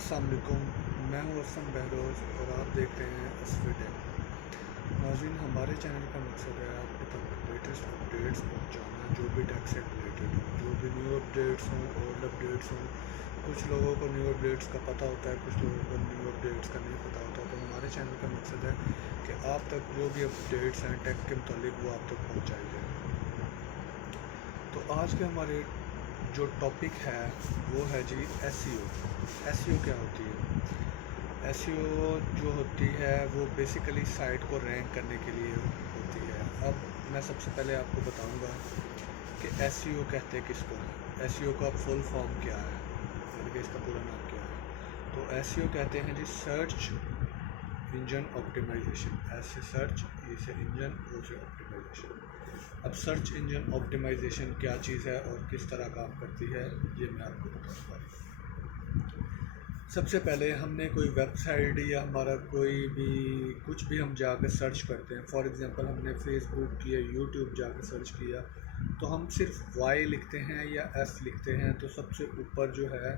अस्सलाम वालेकुम। मैं हूँ असम बहरोज़ और आप देख रहे हैं असफी टेक। नाज़रीन, हमारे चैनल का मकसद है आपके तक लेटेस्ट अपडेट्स पहुँचाना, जो भी टेक से रिलेटेड हो, जो भी न्यू अपडेट्स हों, ओल्ड अपडेट्स हों। कुछ लोगों को न्यू अपडेट्स का पता होता है, कुछ लोगों को न्यू अपडेट्स का नहीं पता होता। तो हमारे चैनल का मकसद है कि आप तक जो भी अपडेट्स हैं टेक के मुतालिक वो आप तक पहुँचाई जाए। तो आज के हमारे जो टॉपिक है वो है जी एसईओ। एसईओ क्या होती है? एसईओ जो होती है वो बेसिकली साइट को रैंक करने के लिए होती है। अब मैं सबसे पहले आपको बताऊंगा कि एसईओ कहते किसको है। एसईओ का फुल फॉर्म क्या है, यानी कि इसका पूरा नाम क्या है। तो एसईओ कहते हैं जी सर्च इंजन ऑप्टिमाइजेशन। ऐसे सर्च, इसे इंजन, उसे ऑप्टिमाइजेशन। अब सर्च इंजन ऑप्टिमाइजेशन क्या चीज़ है और किस तरह काम करती है, ये मैं आपको बताऊंगा। सबसे पहले हमने कोई वेबसाइट या हमारा कोई भी कुछ भी हम जाकर सर्च करते हैं। फॉर एग्ज़ाम्पल हमने फेसबुक या यूट्यूब जाकर सर्च किया, तो हम सिर्फ वाई लिखते हैं या एस लिखते हैं तो सबसे ऊपर जो है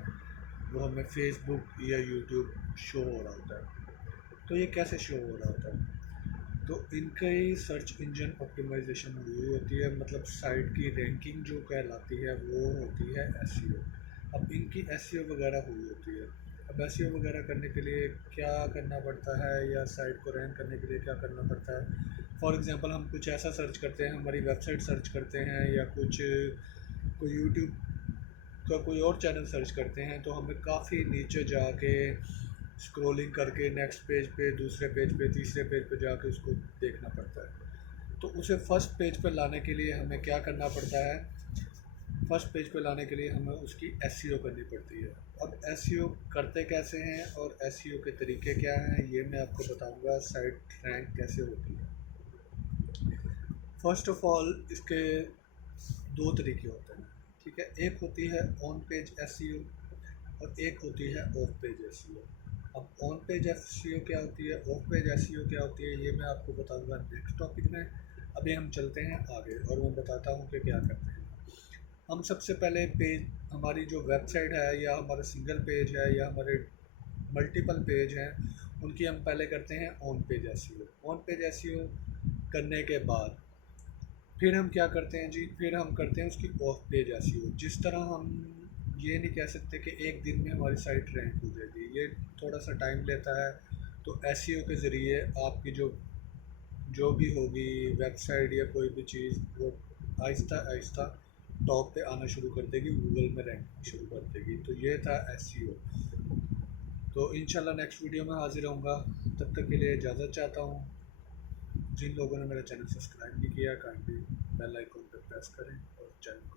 वो हमें फेसबुक या यूट्यूब शो हो रहा होता है। तो ये कैसे शो हो रहा होता है? तो इनकी सर्च इंजन ऑप्टिमाइजेशन हुई होती है, मतलब साइट की रैंकिंग जो कहलाती है वो होती है एसईओ। अब इनकी एसईओ वगैरह हुई होती है। अब एसईओ वगैरह करने के लिए क्या करना पड़ता है, या साइट को रैंक करने के लिए क्या करना पड़ता है? फॉर एग्ज़ाम्पल हम कुछ ऐसा सर्च करते हैं, हमारी वेबसाइट सर्च करते हैं, या कुछ कोई यूट्यूब का कोई और चैनल सर्च करते हैं, तो हमें काफ़ी नीचे जाके स्क्रॉलिंग करके नेक्स्ट पेज पे, दूसरे पेज पे, तीसरे पेज पे जाके उसको देखना पड़ता है। तो उसे फर्स्ट पेज पे लाने के लिए हमें क्या करना पड़ता है? फर्स्ट पेज पे लाने के लिए हमें उसकी एसईओ करनी पड़ती है। अब एसईओ करते कैसे हैं और एसईओ के तरीके क्या हैं, ये मैं आपको बताऊंगा। साइट रैंक कैसे होती है। फर्स्ट ऑफ ऑल इसके दो तरीके होते हैं, ठीक है। एक होती है ऑन पेज एसईओ और एक होती है ऑफ पेज एसईओ। अब ऑन पेज एसईओ क्या होती है, ऑफ पेज एसईओ क्या होती है, ये मैं आपको बताऊंगा नेक्स्ट टॉपिक में। अभी हम चलते हैं आगे और मैं बताता हूँ कि क्या करते हैं। हम सबसे पहले पेज, हमारी जो वेबसाइट है या हमारा सिंगल पेज है या हमारे मल्टीपल पेज हैं, उनकी हम पहले करते हैं on page SEO. On page SEO करने के बाद फिर हम क्या करते हैं जी, फिर हम करते हैं उसकी ऑफ पेज एसईओ। जिस तरह हम ये नहीं कह सकते कि एक दिन में हमारी साइट रैंक हो जाएगी, ये थोड़ा सा टाइम लेता है। तो एसईओ के ज़रिए आपकी जो जो भी होगी वेबसाइट या कोई भी चीज़, वो आहिस्ता आहिस्ता टॉप पे आना शुरू कर देगी, गूगल में रैंक शुरू कर देगी। तो ये था एसईओ। तो इंशाल्लाह नेक्स्ट वीडियो में हाजिर रहूँगा। तब तक के लिए इजाज़त चाहता हूँ। जिन लोगों ने मेरा चैनल सब्सक्राइब नहीं किया, काइंडली बेल आइकन पर प्रेस करें और चैनल